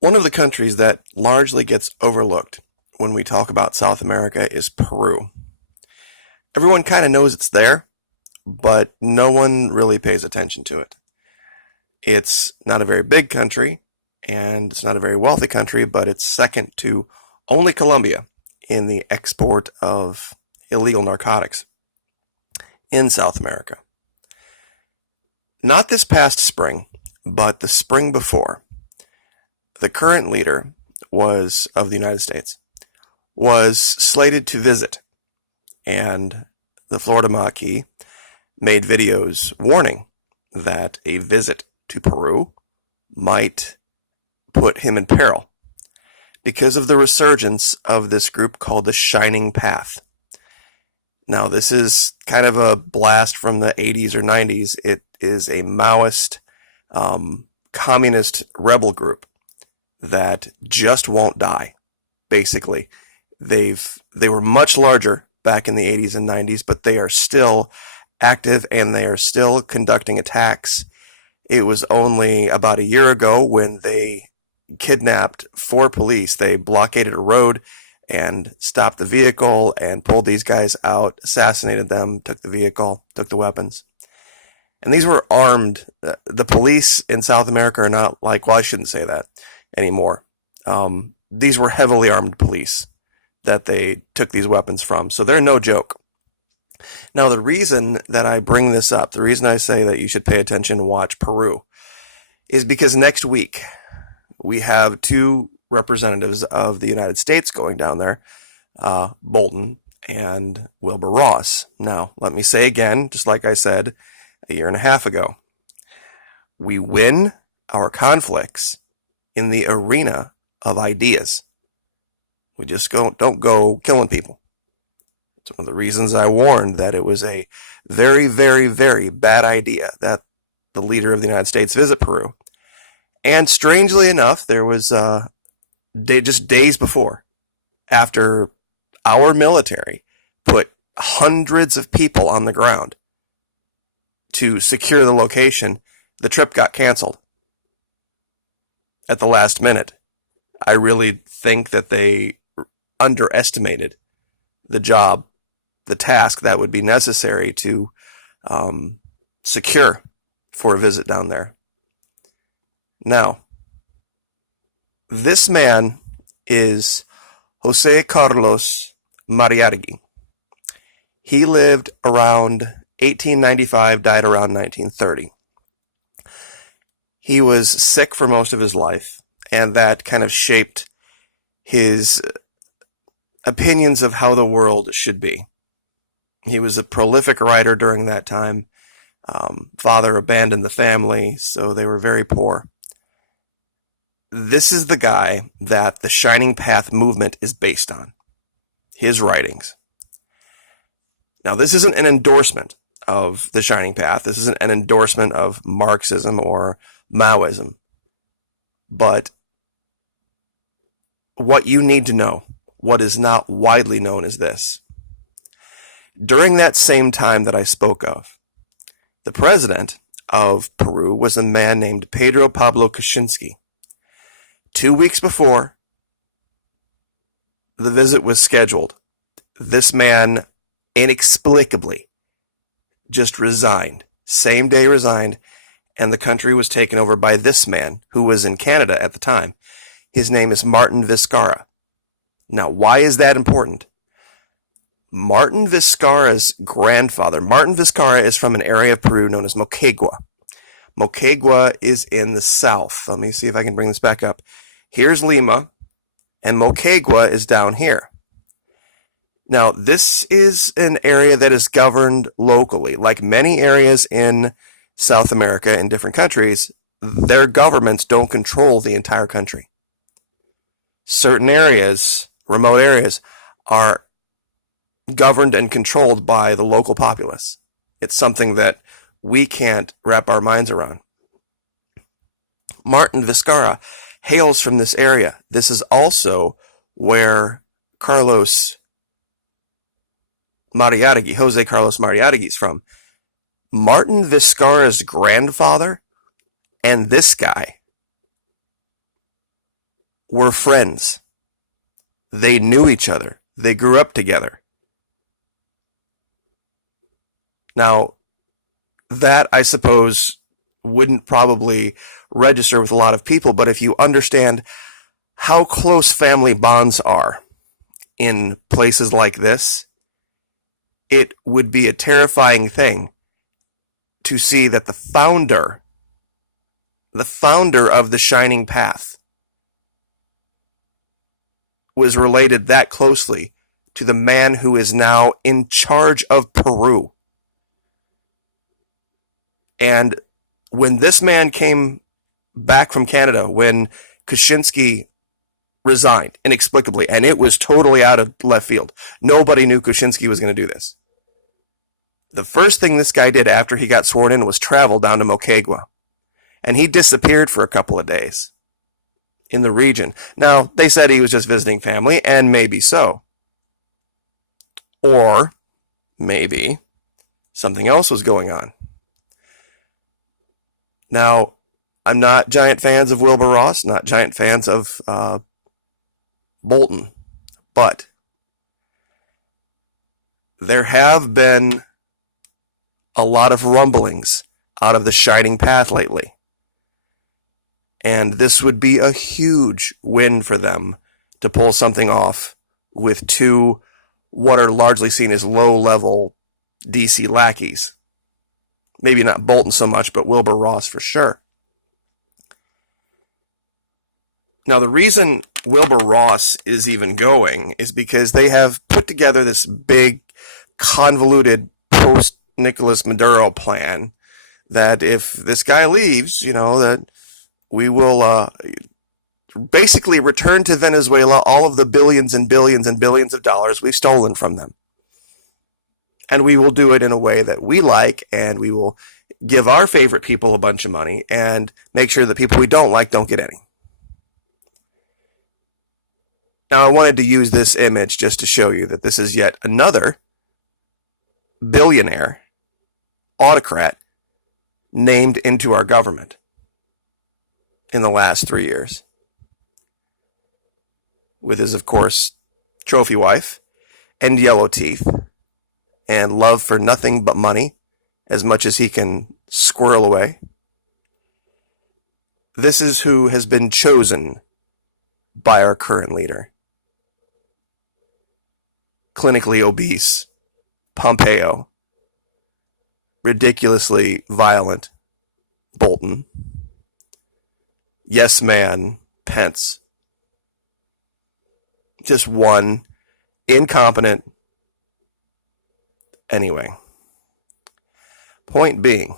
One of the countries that largely gets overlooked when we talk about South America is Peru. Everyone kind of knows it's there, but no one really pays attention to it. It's not a very big country, and it's not a very wealthy country, but it's second to only Colombia in the export of illegal narcotics in South America. Not this past spring, but the spring before, the current leader of the United States was slated to visit, and the Florida Maquis made videos warning that a visit to Peru might put him in peril because of the resurgence of this group called the Shining Path. Now, this is kind of a blast from the 80s or 90s. It is a Maoist, communist rebel group that just won't die. Basically, they were much larger back in the 80s and 90s, but they are still active and they are still conducting attacks. It was only about a year ago when they kidnapped 4 police. They blockaded a road and stopped the vehicle and pulled these guys out, assassinated them, took the vehicle, took the weapons. And these were armed. The police in South America are not like, well, I shouldn't say that anymore. These were heavily armed police that they took these weapons from. So they're no joke. Now, the reason that I bring this up, the reason I say that you should pay attention and watch Peru, is because next week we have 2 representatives of the United States going down there, Bolton and Wilbur Ross. Now, let me say again, just like I said a year and a half ago, we win our conflicts in the arena of ideas. We just don't go killing people. It's one of the reasons I warned that it was a very, very, very bad idea that the leader of the United States visit Peru. And strangely enough, there was just days before, after our military put hundreds of people on the ground to secure the location, the trip got canceled at the last minute. I really think that they underestimated the job, the task that would be necessary to secure for a visit down there. Now, this man is Jose Carlos Mariátegui. He lived around 1895, died around 1930. He was sick for most of his life, and that kind of shaped his opinions of how the world should be. He was a prolific writer during that time. Father abandoned the family, so they were very poor. This is the guy that the Shining Path movement is based on, his writings. Now, this isn't an endorsement of the Shining Path. This isn't an endorsement of Marxism or Maoism. But what you need to know, what is not widely known, is this. During that same time that I spoke of, the president of Peru was a man named Pedro Pablo Kuczynski. 2 weeks before the visit was scheduled, this man inexplicably just resigned. Same day resigned, and the country was taken over by this man, who was in Canada at the time. His name is Martin Vizcarra. Now, why is that important? Martin Vizcarra's grandfather, Martin Vizcarra, is from an area of Peru known as Moquegua. Moquegua is in the south. Let me see if I can bring this back up. Here's Lima, and Moquegua is down here. Now, this is an area that is governed locally. Like many areas in South America in different countries, their governments don't control the entire country. Certain areas, remote areas, are governed and controlled by the local populace. It's something that we can't wrap our minds around. Martin Vizcarra hails from this area. This is also where Jose Carlos Mariátegui is from. Martin Vizcarra's grandfather and this guy were friends. They knew each other. They grew up together. Now, that, I suppose, wouldn't probably register with a lot of people, but if you understand how close family bonds are in places like this, it would be a terrifying thing to see that the founder of the Shining Path was related that closely to the man who is now in charge of Peru. And when this man came back from Canada, when Kaczynski resigned inexplicably, and it was totally out of left field, nobody knew Kaczynski was going to do this. The first thing this guy did after he got sworn in was travel down to Moquegua. And he disappeared for a couple of days in the region. Now, they said he was just visiting family, and maybe so. Or maybe something else was going on. Now, I'm not giant fans of Wilbur Ross, not giant fans of Bolton, but there have been a lot of rumblings out of the Shining Path lately. And this would be a huge win for them to pull something off with two what are largely seen as low-level DC lackeys. Maybe not Bolton so much, but Wilbur Ross for sure. Now, the reason Wilbur Ross is even going is because they have put together this big, convoluted post-Nicolas Maduro plan that if this guy leaves, that we will basically return to Venezuela all of the billions and billions and billions of dollars we've stolen from them. And we will do it in a way that we like, and we will give our favorite people a bunch of money and make sure that people we don't like don't get any. Now, I wanted to use this image just to show you that this is yet another billionaire autocrat named into our government in the last 3 years. With his, of course, trophy wife and yellow teeth and love for nothing but money as much as he can squirrel away. This is who has been chosen by our current leader. Clinically obese Pompeo, ridiculously violent Bolton, yes man Pence, just one incompetent. Anyway, point being,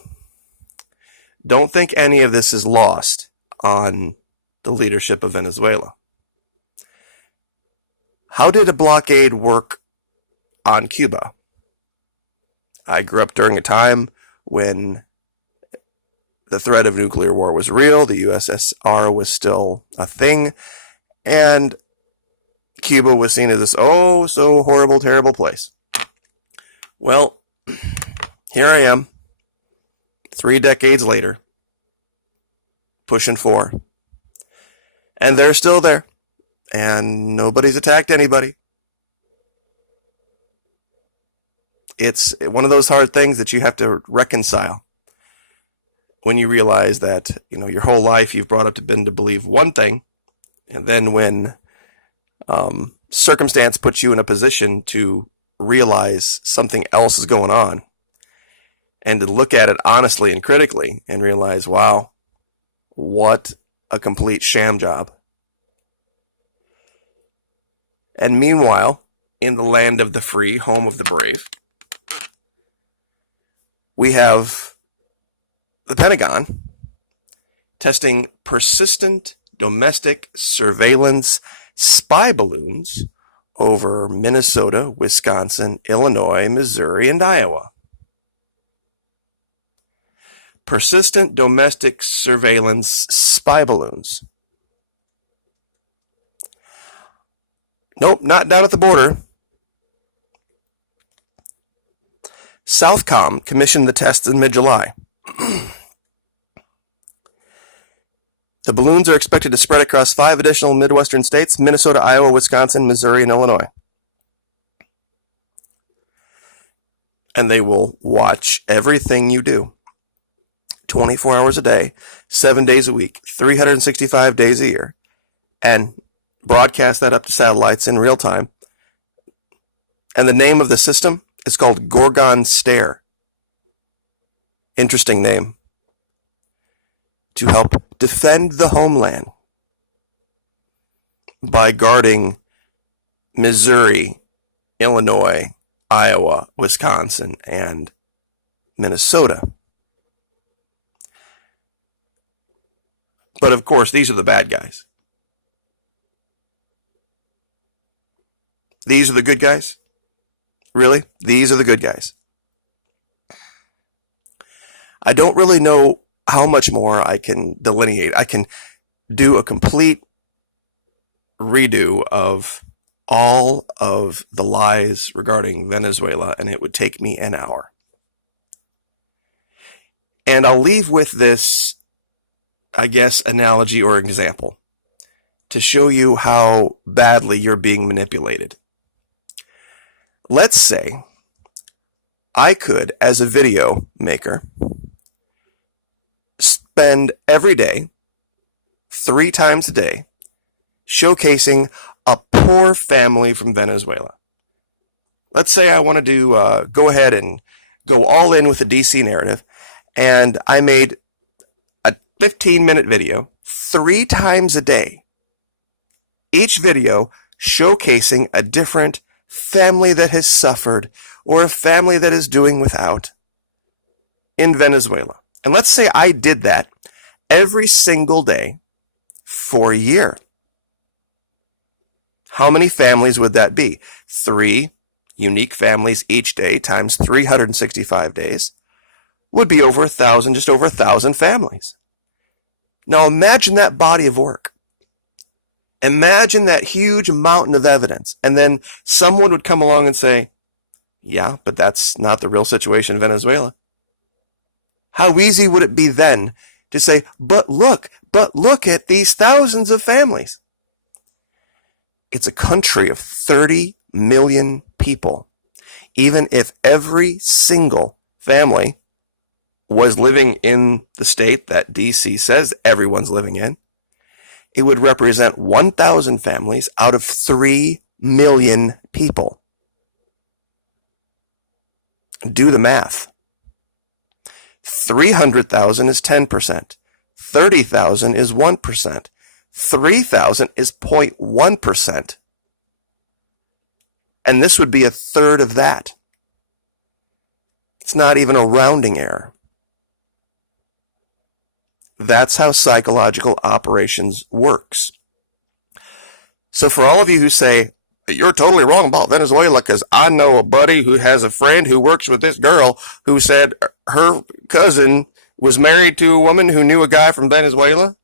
don't think any of this is lost on the leadership of Venezuela. How did a blockade work on Cuba? I grew up during a time when the threat of nuclear war was real, the USSR was still a thing, and Cuba was seen as this oh so horrible, terrible place. Well, here I am, 3 decades later, pushing 4, and they're still there, and nobody's attacked anybody. It's one of those hard things that you have to reconcile when you realize that, your whole life you've brought up to been to believe one thing, and then when circumstance puts you in a position to realize something else is going on, and to look at it honestly and critically and realize, wow, what a complete sham job. And meanwhile, in the land of the free, home of the brave, we have the Pentagon testing persistent domestic surveillance spy balloons over Minnesota, Wisconsin, Illinois, Missouri, and Iowa. Persistent domestic surveillance spy balloons. Nope, not down at the border. Southcom commissioned the tests in mid-July. The balloons are expected to spread across 5 additional Midwestern states: Minnesota, Iowa, Wisconsin, Missouri, and Illinois. And they will watch everything you do 24 hours a day, 7 days a week, 365 days a year, and broadcast that up to satellites in real time. And the name of the system is called Gorgon Stare. Interesting name. To help defend the homeland by guarding Missouri, Illinois, Iowa, Wisconsin, and Minnesota. But of course, these are the bad guys. These are the good guys? Really? These are the good guys. I don't really know how much more I can delineate. I can do a complete redo of all of the lies regarding Venezuela, and it would take me an hour. And I'll leave with this, I guess, analogy or example to show you how badly you're being manipulated. Let's say I could, as a video maker, spend every day, 3 times a day, showcasing a poor family from Venezuela. Let's say I want to go ahead and go all in with the DC narrative, and I made a 15-minute video 3 times a day. Each video showcasing a different family that has suffered or a family that is doing without in Venezuela. And let's say I did that every single day for a year. How many families would that be? 3 unique families each day times 365 days would be over 1,000, just over 1,000 families. Now imagine that body of work. Imagine that huge mountain of evidence, and then someone would come along and say, yeah, but that's not the real situation in Venezuela. How easy would it be then to say, but look at these thousands of families. It's a country of 30 million people. Even if every single family was living in the state that DC says everyone's living in, it would represent 1,000 families out of 3 million people. Do the math. 300,000 is 10%. 30,000 is 1%. 3,000 is 0.1%. And this would be a third of that. It's not even a rounding error. That's how psychological operations works. So for all of you who say, you're totally wrong about Venezuela, because I know a buddy who has a friend who works with this girl who said her cousin was married to a woman who knew a guy from Venezuela,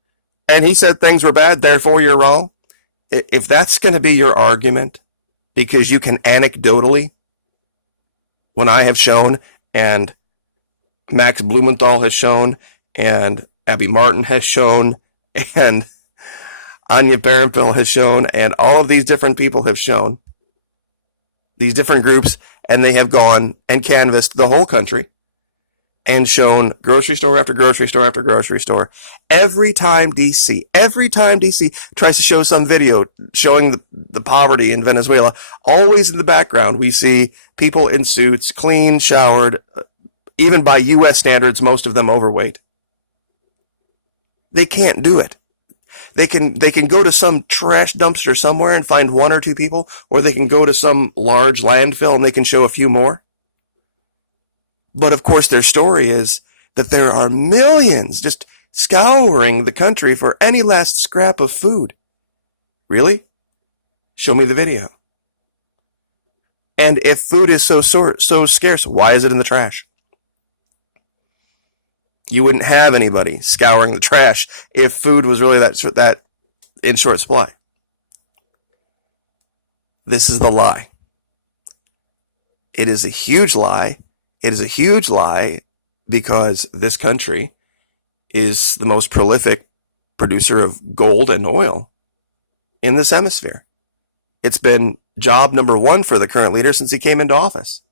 and he said things were bad, therefore you're wrong. If that's going to be your argument, because you can anecdotally, when I have shown, and Max Blumenthal has shown, and Abby Martin has shown, and Anya Barenfeld has shown, and all of these different people have shown, these different groups, and they have gone and canvassed the whole country and shown grocery store after grocery store after grocery store. Every time DC tries to show some video showing the poverty in Venezuela, always in the background we see people in suits, clean, showered, even by U.S. standards, most of them overweight. They can't do it. They can go to some trash dumpster somewhere and find 1 or 2 people, or they can go to some large landfill and they can show a few more. But of course their story is that there are millions just scouring the country for any last scrap of food. Really? Show me the video. And if food is so scarce, why is it in the trash? You wouldn't have anybody scouring the trash if food was really that in short supply. This is the lie. It is a huge lie. It is a huge lie because this country is the most prolific producer of gold and oil in this hemisphere. It's been job number one for the current leader since he came into office.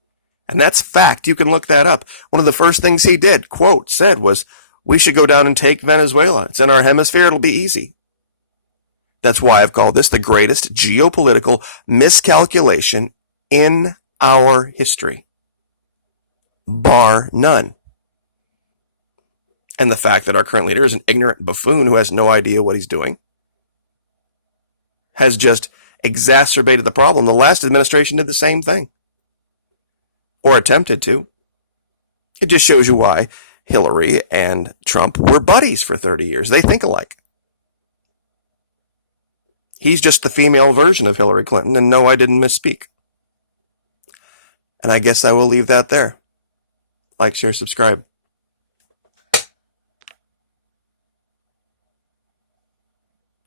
And that's fact. You can look that up. One of the first things he did, quote, said was, we should go down and take Venezuela. It's in our hemisphere. It'll be easy. That's why I've called this the greatest geopolitical miscalculation in our history, bar none. And the fact that our current leader is an ignorant buffoon who has no idea what he's doing has just exacerbated the problem. The last administration did the same thing, or attempted to. It just shows you why Hillary and Trump were buddies for 30 years. They think alike. He's just the female version of Hillary Clinton, and no, I didn't misspeak. And I guess I will leave that there. Like, share, subscribe.